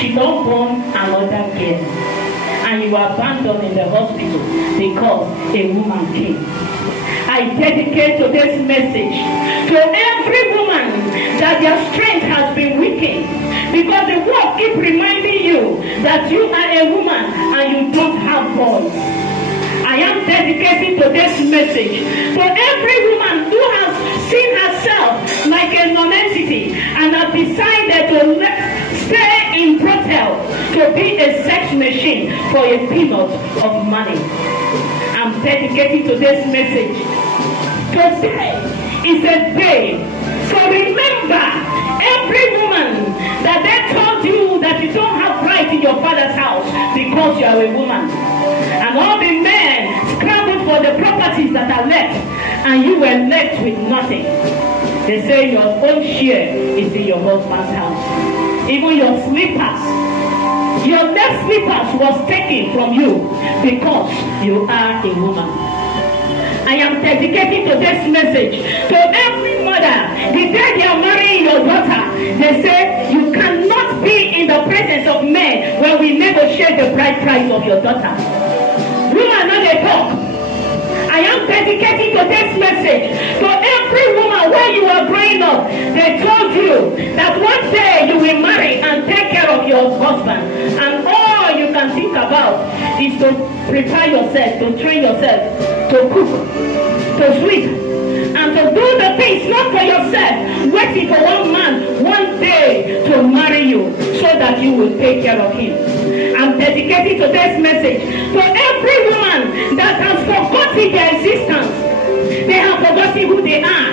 she don't born another girl, and you are abandoned in the hospital because a woman came. I dedicate today's message to every woman that their strength has been weakened, because the word keep reminding you that you are a woman and you don't have voice. I am dedicating today's message to every woman who has seen herself like a non-entity and have decided to stay in brothel to be a sex machine for a peanut of money. I'm dedicating today's message. Today is a day. So remember, every woman that they told you that you don't have right in your father's house because you are a woman. And all the men scrambled for the properties that are left, and you were left with nothing. They say your own share is in your husband's house. Even your slippers, your left slippers was taken from you because you are a woman. I am dedicating today's message to every mother. The day they are marrying your daughter, they say you cannot be in the presence of men when we negotiate the bride price of your daughter. Woman, not a talk. I am dedicating today's message to every woman when you are growing up. They told you that one day you will marry and take care of your husband, and all you can think about is to prepare yourself, to train yourself, to cook, to sweep, and to do the things not for yourself, waiting for one man one day to marry you so that you will take care of him. I'm dedicating today's message to every woman that has forgotten their existence. They have forgotten who they are,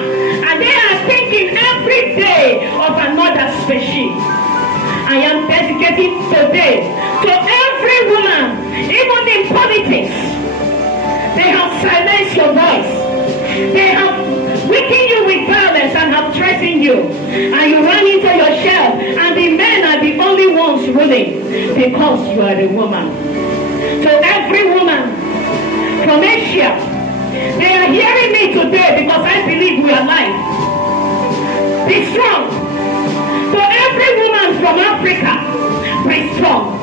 and they are thinking every day of another species. I am dedicating today to every woman, even in politics. They have silenced your voice. They have weakened you with violence and have threatened you. And you run into your shell, and the men are the only ones ruling because you are a woman. So every woman from Asia, they are hearing me today because I believe we are alive. Be strong. So every woman from Africa, be strong.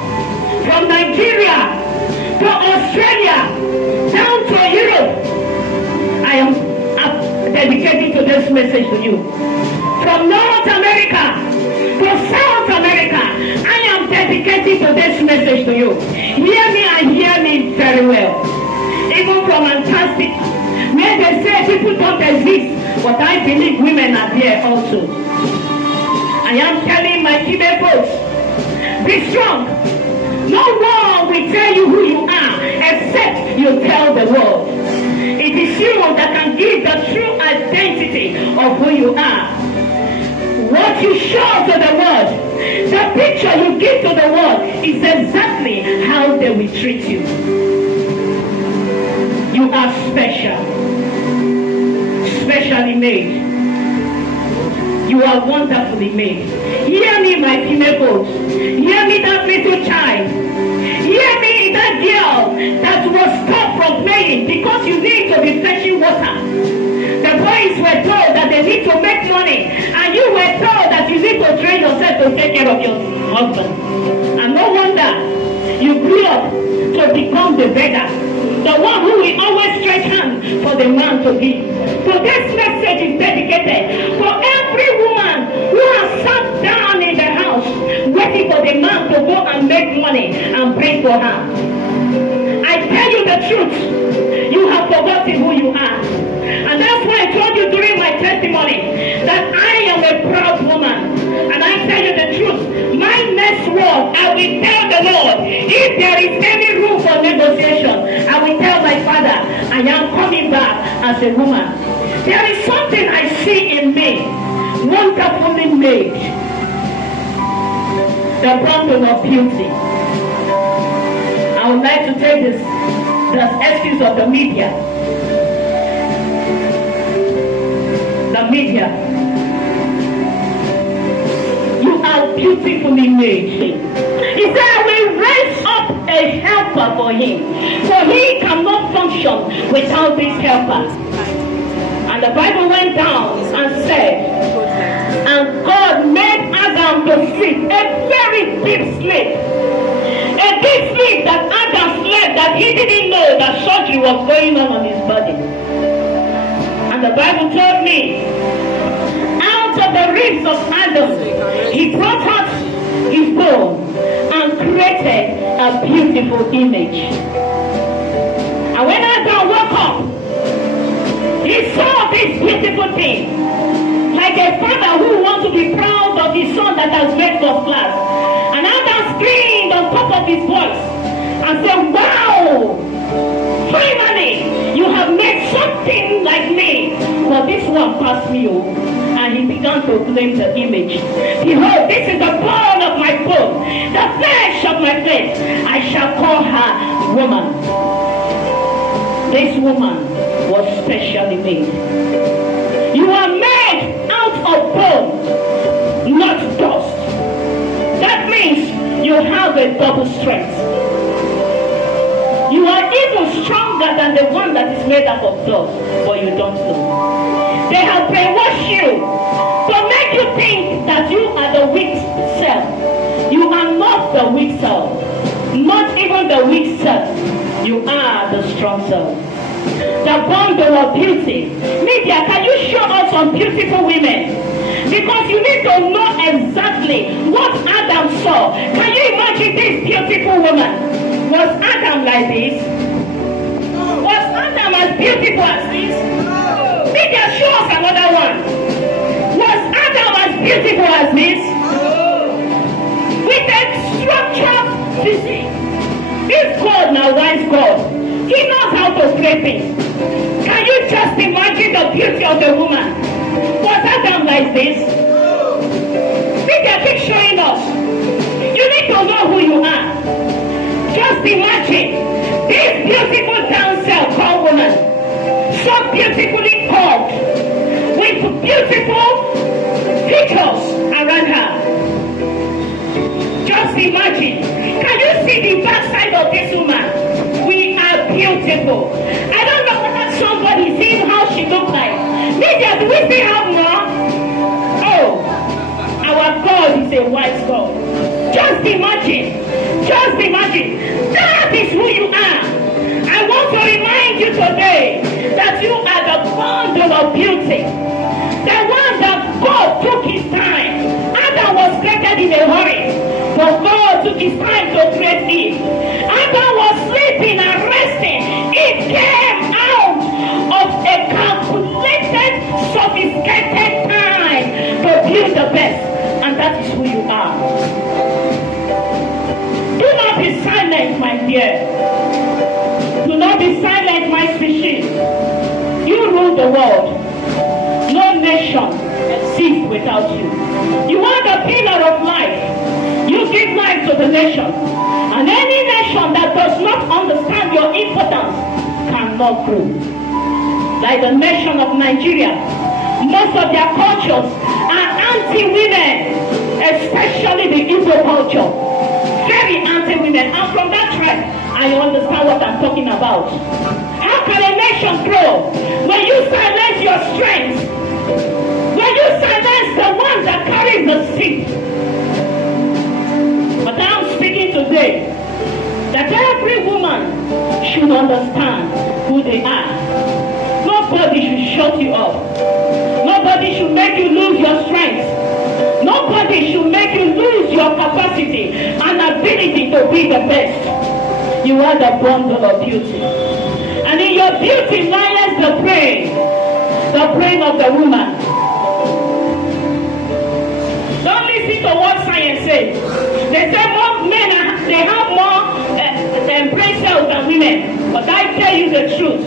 From Nigeria to Australia, down to Europe, I am dedicating today's message to you. From North America to South America, I am dedicating today's message to you. Hear me and hear me very well. Even from Antarctica, where they say people don't exist, but I believe women are there also. I am telling my female folks, be strong. No one will tell you who you are except you tell the world. It is you that can give the true identity of who you are. What you show to the world, the picture you give to the world is exactly how they will treat you. You are special. Specially made. You are wonderfully made. Hear me, my female folks. Hear me, that little child. Hear me, that girl that was stopped from playing because you need to be fetching water. The boys were told that they need to make money, and you were told that you need to train yourself to take care of your husband. And no wonder you grew up to become the beggar, the one who will always stretch hands for the man to give. So this message is dedicated for every woman who has sat down in the house waiting for the man to go and make money and bring for her. I tell you the truth, you have forgotten who you are. And that's why I told you during my testimony that I am a proud woman. And I tell you the truth, my next word, I will tell the Lord, if there is any room for negotiation, I will tell my Father, I am coming back as a woman. There is something I see in me, wonderfully made. The fountain of beauty. I would like to take this, the excuse of the media. The media. You are beautifully made. He said, I will raise up a helper for him, for he cannot function without this helper. And the Bible went down and said, and God made Adam to to sleep, a very deep sleep. A deep sleep that Adam slept that he didn't know that surgery was going on his body. And the Bible told me, out of the ribs of Adam, he brought out his bone and created a beautiful image. And when Adam woke up, he saw this beautiful thing, like a father who wants to be proud of his son that has made first class. And Adam screamed on top of his voice and said, "Wow! Finally, you have made something like me. But this one passed me over." And he began to claim the image. "Behold, this is the bone of my bone, the flesh of my flesh. I shall call her woman." This woman was specially made. You are made out of bone, not dust. That means you have a double strength. You are even stronger than the one that is made up of dust, but you don't know. They have brainwashed you to make you think that you are the weak self. You are not the weak self. Not even the weak self. You are the strong self. The bundle of beauty. Media, can you show us some beautiful women? Because you need to know exactly what Adam saw. Can you imagine this beautiful woman? Was Adam like this? Was Adam as beautiful as this? Media, show us another one. Was Adam as beautiful as this? With a structured physique. This God now, wise God, he knows how to create things. Can you just imagine the beauty of the woman? Was Adam like this? Media, keep showing us. You need to know who you are. Just imagine this beautiful damsel called woman, so beautifully called, with beautiful features around her. Just imagine. Can you see the backside of this woman? We are beautiful. I don't know whether somebody sees how she looks like. Media, do we still have more? Oh, our God is a wise God. Just imagine. Just imagine. That is who you are. I want to remind you today that you are the bundle of beauty. The one that God took his time. Adam was created in a hurry, but God took his time to create Eve. Adam was sleeping and resting. It came out of a calculated, sophisticated time to build the best. And that is who you are. Do not be silent, my dear. Do not be silent, my species. You rule the world. No nation exists without you. You are the pillar of life. You give life to the nation. And any nation that does not understand your importance cannot grow. Like the nation of Nigeria, most of their cultures are anti-women, especially the Igbo culture. Very anti-women. And from that tribe, I understand what I'm talking about. How can a nation grow when you silence your strength? When you silence the one that carries the seed? But I'm speaking today that every woman should understand who they are. Nobody should shut you up. Nobody should make you lose your strength. Nobody should make you lose your capacity and ability to be the best. You are the bundle of beauty. And in your beauty lies the brain of the woman. Don't listen to what science says. They say more men, they have more brain cells than women. But I tell you the truth.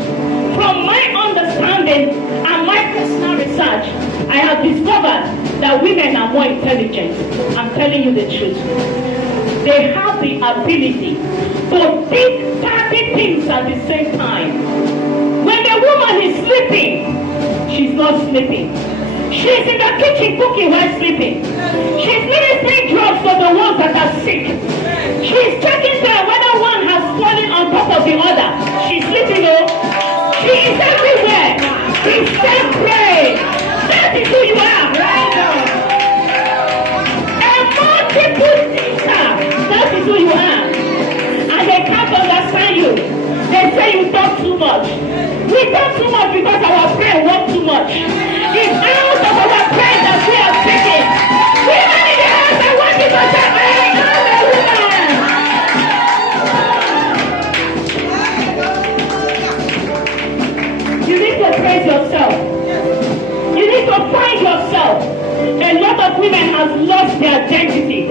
From my understanding and my personal research, I have discovered that women are more intelligent. I'm telling you the truth. They have the ability to think 30 things at the same time. When the woman is sleeping, she's not sleeping. She's in the kitchen cooking while sleeping. She's ministering drugs to the ones that are sick. She's checking there whether one has fallen on top of the other. She's sleeping, she is everywhere. She's separate. That is who you are. A church. It's out of our praise that we are speaking. Women in the house, I want you to say, I am a woman. You need to praise yourself. You need to find yourself. A lot of women have lost their identity.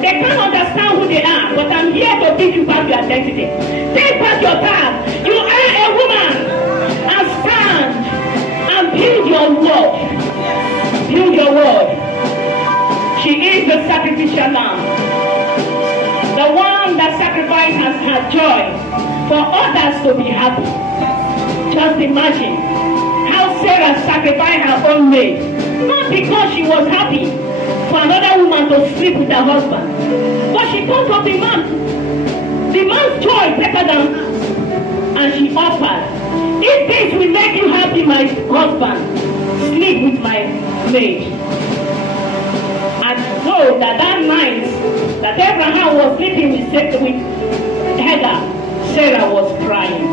They can't understand who they are, but I'm here to give you back your identity. Take back your tag. You are a woman. And stand and build your word. Build your word. She is the sacrificial lamb. The one that sacrifices her joy for others to be happy. Just imagine how Sarah sacrificed her own maid. Not because she was happy for another woman to sleep with her husband, but she thought of the man. The man's joy better than hers. And she offered, if this will make you happy, my husband, sleep with my maid. And so that night that Abraham was sleeping with Hagar, Sarah was crying.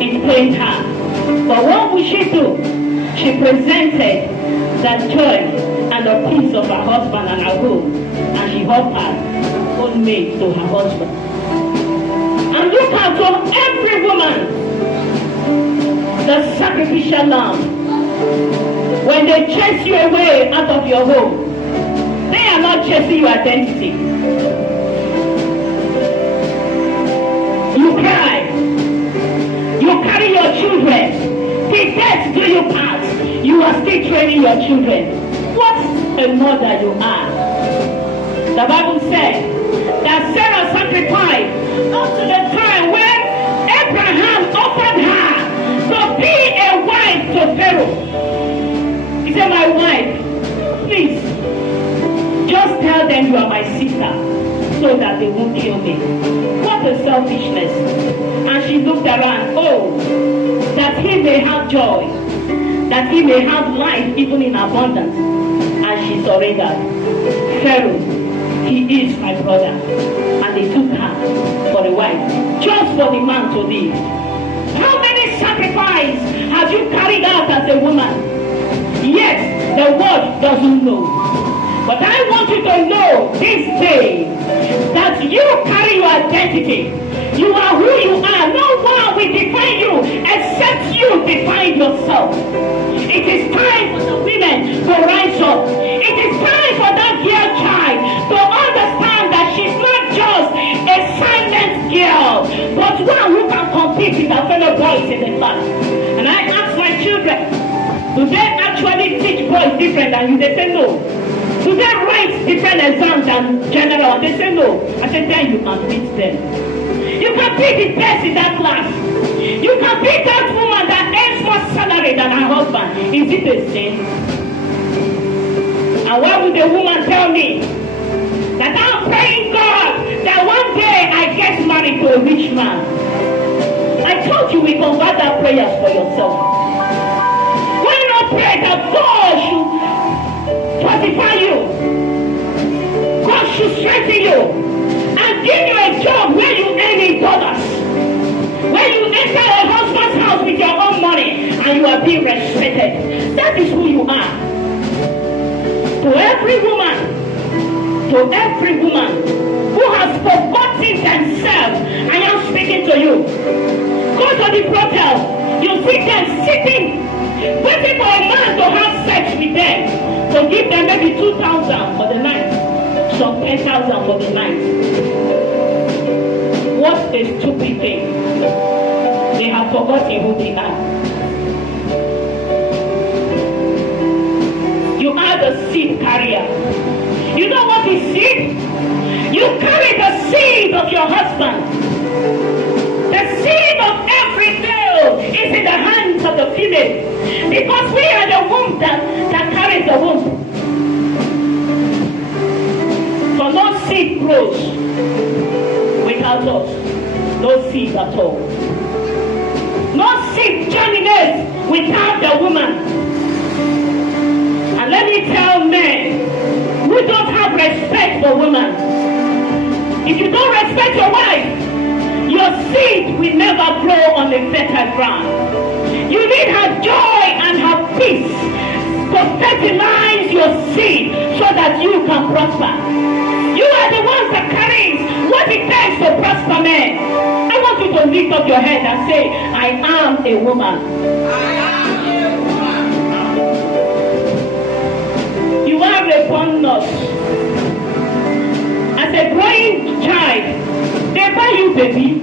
It pained her. But what would she do? She presented that joy and the peace of her husband and her home, and she offered her own maid to her husband. And look out for every woman, the sacrificial lamb. When they chase you away out of your home, they are not chasing your identity. You cry. You carry your children. Till death do you part. You are still training your children. What a mother you are. The Bible says that Sarah sacrificed up to the time when Abraham offered her to be a wife to Pharaoh. He said, my wife, please, just tell them you are my sister so that they won't kill me. What a selfishness. And she looked around, oh, that he may have joy, that he may have life even in abundance. And she surrendered. Pharaoh, he is my brother. And they took her for a wife, just for the man to live. How many sacrifices have you carried out as a woman? Yes, the world doesn't know. But I want you to know this day that you carry your identity. You are who you are. No one will define you except you define yourself. It is time for the women to rise up. It is time for that dear child to understand that she's not just a silent girl, but one who can compete with her fellow boys in the class. And I ask my children, do they actually teach boys different than you? They say no. Do they write different exams than general? They say no. I said, then you can beat them. You can be the best in that class. You can be that woman that earns more salary than her husband. Is it a sin? And why would the woman tell me that I'm praying God that one day I get married to a rich man? I told you we convert our prayers for yourself. Why not pray that God should fortify you? God should strengthen you and give you a job where you earn in dollars, where you enter a husband's house with your own money and you are being respected. That is who you are. To every woman who has forgotten themselves, I am speaking to you. Go to the brothel, you see them sitting, waiting for a man to have sex with them, to give them maybe 2,000 for the night, some 10,000 for the night. What a stupid thing. They have forgotten who they are. You are the seed carrier. You know what is seed? You carry the seed of your husband. The seed of every male is in the hands of the female. Because we are the womb that carries the womb. So no seed grows without us. No seed at all. No seed germinates without the woman. And let me tell men who don't have respect for women. If you don't respect your wife, your seed will never grow on a fertile ground. You need her joy and her peace, to fertilize your seed so that you can prosper. You are the ones that carries what it takes to prosper men. I want you to lift up your head and say, I am a woman. I am a woman. You are a born nurse. As a growing child, they buy you baby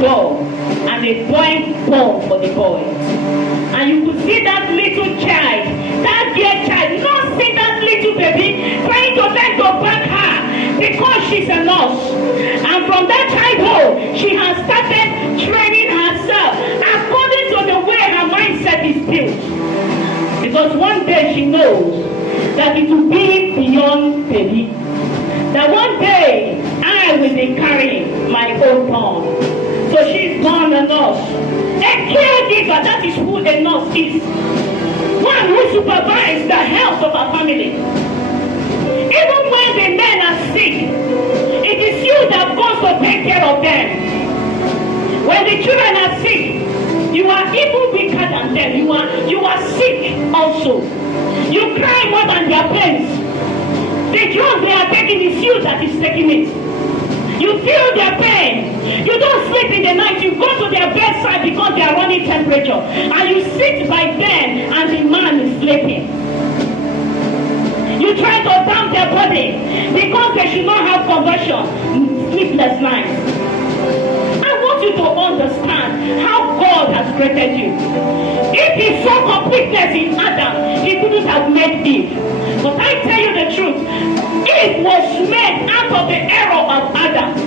doll and a boy ball for the boy. And you could see that little child, that dear child, not see that little baby trying to try to back her because she's a nurse. And from that childhood, she has started training herself according to the way her mindset is built. Because one day she knows that it will be beyond baby. That one day I will be carrying my own tongue. So she's born a nurse. A caregiver, that is who a nurse is. One who supervises the health of her family. Even when the men are sick, it is you that goes to take care of them. When the children are sick, you are even weaker than them. You are sick also. You cry more than their parents. The drugs they are taking is you that is taking it. You feel their pain. You don't sleep in the night. You go to their bedside because they are running temperature. And you sit by them and the man is sleeping. You try to damp their body because they should not have conversion. Sleepless nights. I want you to understand how God has created you. If he saw completeness in Adam, he couldn't have made Eve. But I tell you the truth, Eve was made out of the error of Adam.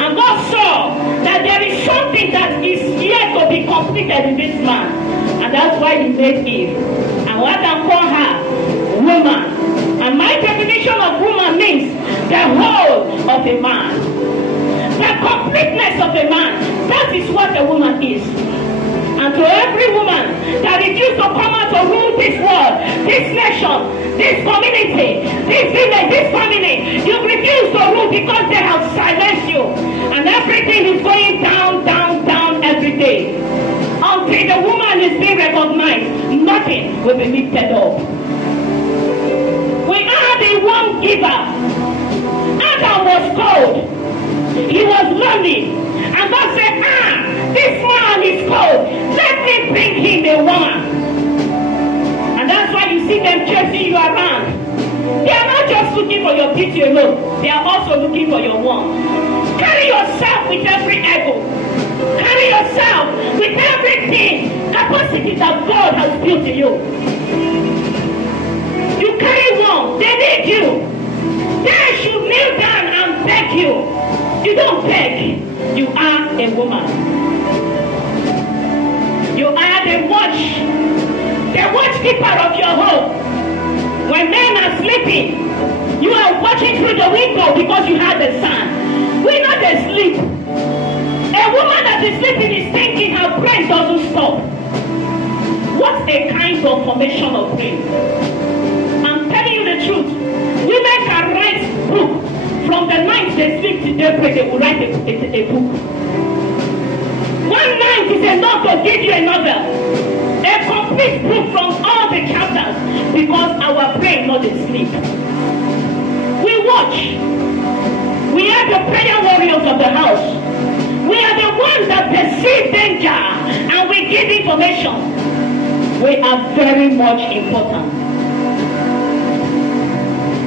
And God saw that there is something that is yet to be completed in this man. And that's why he made Eve. And what I call her, woman. And my definition of woman means the whole of a man. The completeness of a man. That is what a woman is. And to every woman that refused to come out to rule this world, this nation, this community, this village, this family, you refuse to rule because they have silenced you. And everything is going down, down, down every day. Until the woman is being recognized, nothing will be lifted up. We are the one giver. Adam was cold. He was lonely. And God said, this man is cold. Let me bring him a woman. And that's why you see them chasing you around. They are not just looking for your beauty alone. They are also looking for your one. Carry yourself with every ego. Carry yourself with everything, capacity that God has built in you. You carry one. They need you. They should kneel down and beg you. You don't beg. You are a woman. You are the watchkeeper of your home. When men are sleeping, you are watching through the window because you have the sun. We're not asleep. A woman that is sleeping is thinking her brain doesn't stop. What a kind of formation of brain. I'm telling you the truth. Women can write book. From the night they sleep to daybreak, they will write a book. One night is enough to give you a novel. A complete book from all the chapters because our brain not asleep. We watch. We are the prayer warriors of the house. We are the ones that perceive danger and we give information. We are very much important.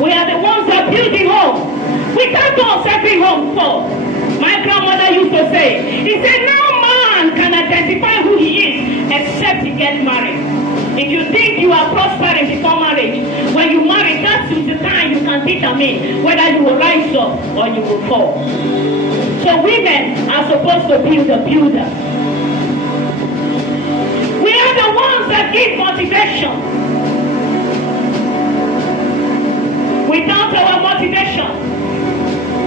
We are the ones that build the home. We can't do every home for. My grandmother used to say, he said, no man can identify who he is except he gets married. If you think you are prospering before marriage, when you marry, that is the time you can determine whether you will rise up or you will fall. So women are supposed to be the builders. We are the ones that give motivation. Without our motivation,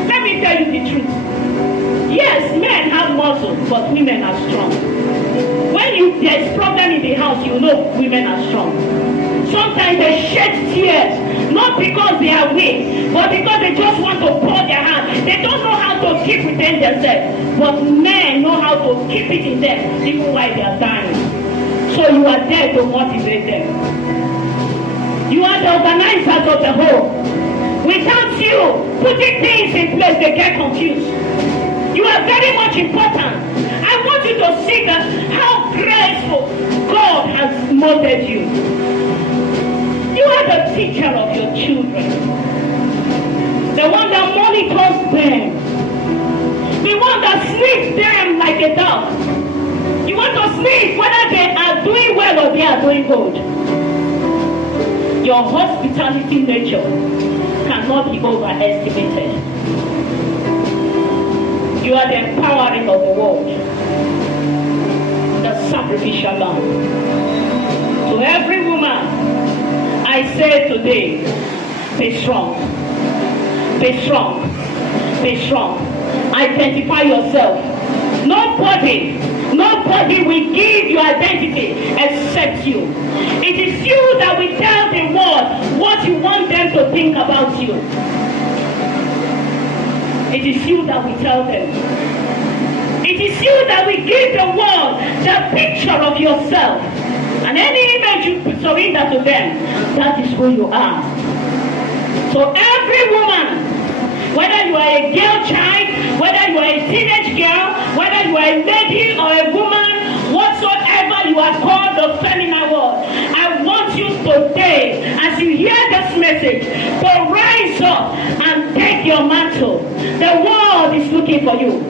let me tell you the truth. Yes, men have muscle, but women are strong. When there's problem in the house, you know women are strong. Sometimes they shed tears, not because they are weak, but because they just want to pour their heart. They don't know how to keep within themselves, but men know how to keep it in them, even while they are dying. So but you are there to motivate them. You are the organizers of the whole. Without you putting things in place, they get confused. You are very much important. I want you to see that how graceful God has molded you. You are the teacher of your children. The one that monitors them. The one that sniffs them like a dog. You want to sniff whether they are doing well or they are doing good. Your hospitality nature cannot be overestimated. You are the empowering of the world. The sacrificial lamb. To every woman, I say today, be strong. Be strong. Be strong. Identify yourself. Nobody will give you identity except you. It is you that will tell the world what you want them to think about you. It is you that will tell them. It is you that will give the world the picture of yourself. And any image you surrender to them, that is who you are. So every woman, whether you are a girl child, whether you are a teenage girl, whether you are a lady or a woman, whatsoever you are called the feminine word, I want you today, as you hear this message, to rise up and take your mantle. The world is looking for you.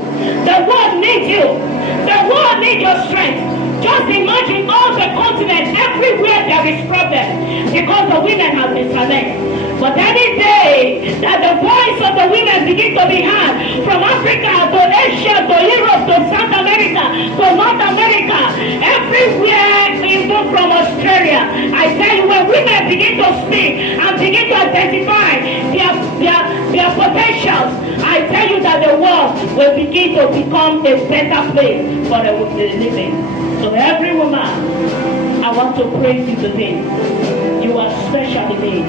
The world needs you. The world needs your strength. Just imagine all the continents, everywhere there is problem, because the women have been silenced. But any day that the voice of the women begin to be heard from Africa to Asia to Europe to South America to North America, everywhere, even from Australia, I tell you, when women begin to speak and begin to identify their potentials, I tell you that the world will begin to become a better place for the living. So every woman, I want to praise you today. You are specially made.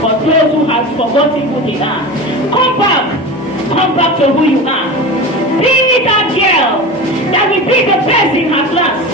For those who have forgotten who they are, come back to who you are. Be that girl that will be the best in her class.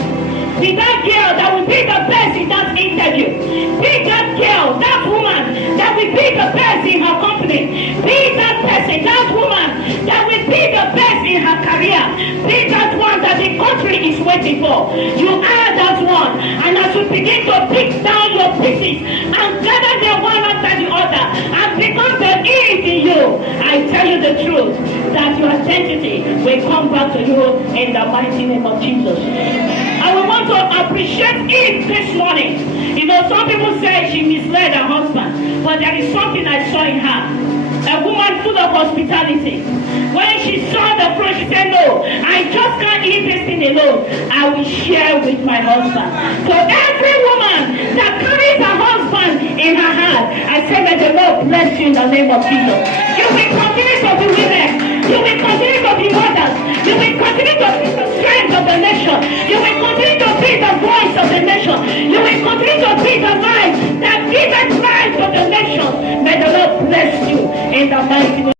Be that girl that will be the best in that interview. Be that girl, that woman that will be the best in her company. Be that person, that woman that will be the best in her career. Be that one that the country is waiting for. You are that one. And as you begin to pick down your pieces and gather them one after the other and become the it in you, I tell you the truth, that your identity will come back to you in the mighty name of Jesus. I will want to appreciate it this morning. You know, some people say she misled her husband, but there is something I saw in her. A woman full of hospitality. When she saw the fruit, she said, no, I just can't eat this thing alone. I will share with my husband. So every woman that carries her husband in her heart, I say, may the Lord bless you in the name of Jesus. You will continue to be women. You will continue to be mothers. You will continue to be the strength of the nation. You will continue to be the voice of the nation. You will continue to be the light that gives life to the nation. May the Lord bless you in the mighty name.